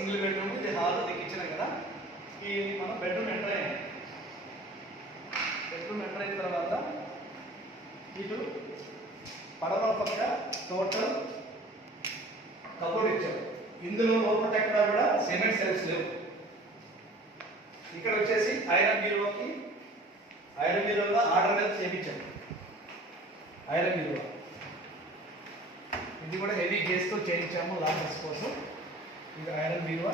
Single bedroom, ఇది hall, ఇది kitchen కదా. ఈ మనం బెడ్రూమ్ ఎంటర్ అయ్యాం. బెడ్రూమ్ ఎంటర్ అయిన తర్వాత ఇటు పడవ పక్క టోటల్ కబోర్డ్ ఇచ్చాం. ఇందులో లోపల ఎక్కడ కూడా సిమెంట్ సెల్స్ లేవు. ఇక్కడ వచ్చేసి ఐరన్ బీరువాకి ఆర్డర్ మీద చేయించాం. ఐరన్ బీరువా ఇది కూడా హెవీ గేస్తో చేయించాము లాకర్స్ కోసం. ఇది ఐరన్ బీరువా.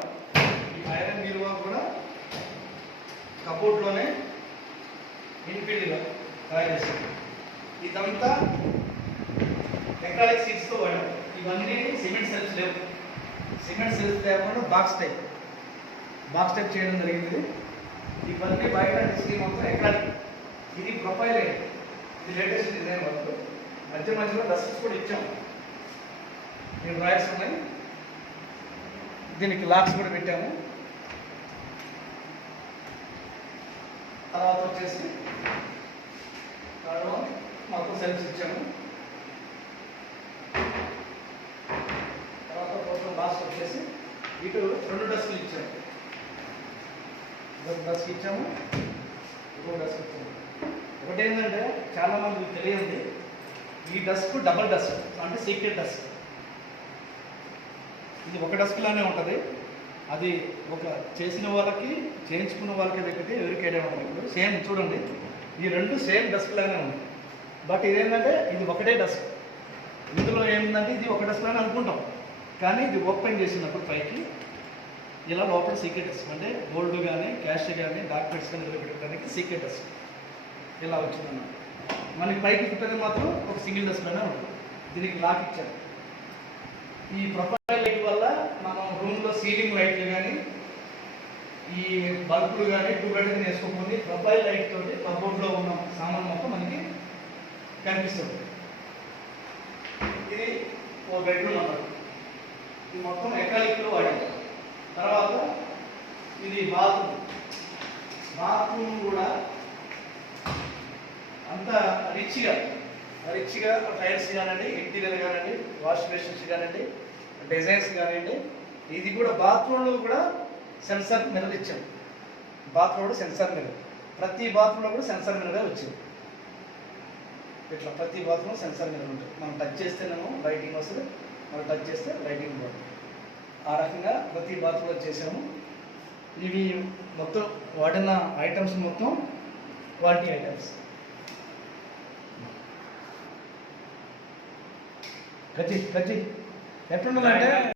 ఈ ఐరన్ బీరువా కూడా కబోర్డ్లోనే ఇన్ఫిల్డ్గా తయారు చేసాం. ఇదంతా ఎక్రాలిక్ సీట్స్తో వాడాం. ఇవన్నీ సిమెంట్ సెల్స్ లేవు. సిమెంట్ సెల్స్ లేకుండా బాక్స్ టైప్ చేయడం జరిగింది. ఇవన్నీ బయట డిస్ప్లే మొత్తం ఎక్రాలిక్. ఇది ప్రొఫైల్, ఇది లేటెస్ట్ డిజైన్ వర్క్. మధ్యలో డస్ట్స్ కూడా ఇచ్చాం. ఈ డ్రాయర్స్ ఉన్నాయి, దీనికి లాక్స్ కూడా పెట్టాము. తర్వాత వచ్చేసి మొత్తం సెల్ఫ్స్ ఇచ్చాము. తర్వాత టోటల్ లాస్ట్ వచ్చేసి ఇటు 2 డస్క్లు ఇచ్చాము. డస్క్ ఇచ్చాము, ఇంకో డస్క్ ఇచ్చాము. ఒకటి ఏంటంటే చాలా మందికి తెలియదు, ఈ డస్క్ డబల్ డస్క్ అంటే సీక్రెట్ డస్క్. ఇది ఒక డస్క్లానే ఉంటుంది. అది ఒక చేసిన వాళ్ళకి చేయించుకున్న వాళ్ళకి ఒకటి ఎవరికి ఐడియా ఉంటుంది. ఇప్పుడు సేమ్ చూడండి, ఈ 2 సేమ్ డస్క్లానే ఉంది. బట్ ఇదేంటంటే ఇది ఒకటే డస్క్. ఇందులో ఏంటంటే ఇది ఒక డస్క్లానే అనుకుంటాం, కానీ ఇది ఓపెన్ చేసినప్పుడు పైకి ఇలా లోపల సీక్రెట్ డస్క్ అంటే గోల్డ్ కానీ క్యాష్ కానీ డాక్యుమెంట్స్ కానీ నిలబెట్టడానికి సీక్రెట్ డస్క్ ఇలా వచ్చిందన్నమాట. మనకి పైకి పుట్టేది మాత్రం ఒక సింగిల్ డస్క్లోనే ఉంటుంది. దీనికి లాక్ ఇచ్చారు. ఈ ప్రొఫైల్ లైట్ వల్ల మనం రూమ్లో సీలింగ్ లైట్లు కానీ ఈ బల్బులు కానీ ట్యూబ్లైట్ కానీ వేసుకోకుండా ప్రొఫైల్ లైట్ తోటి కబోర్డ్లో ఉన్న సామాన్ మొత్తం మనకి కనిపిస్తుంది. ఇది ఒక బెడ్రూమ్ అన్నమాట. ఇది మొత్తం ఎకాలిక్లో వాడాము. తర్వాత ఇది బాత్రూమ్ కూడా అంత రిచ్గా టైల్స్ కానివ్వండి, ఇంటీరియర్ కానివ్వండి, వాష్ బేసిన్స్ కానివ్వండి, డిజైన్స్ కానివ్వండి. ఇది కూడా బాత్రూంలో కూడా సెన్సార్ మిర్రర్ ఇచ్చాం. బాత్రూమ్ కూడా సెన్సార్ మిర్రర్, ప్రతి బాత్రూంలో కూడా సెన్సార్ మిర్రర్ వచ్చింది. ఇట్లా ప్రతి బాత్రూంలో సెన్సార్ మిర్రర్ ఉంటుంది. మనం టచ్ చేస్తేనేమో లైటింగ్ వస్తుంది, మనం టచ్ చేస్తే లైటింగ్ పోతుంది. ఆ రకంగా ప్రతి బాత్రూంలో చేసాము. ఇవి మొత్తం వాడిన ఐటమ్స్ మొత్తం క్వాలిటీ ఐటమ్స్. గజ్జి ఎట్లుంటుందంటే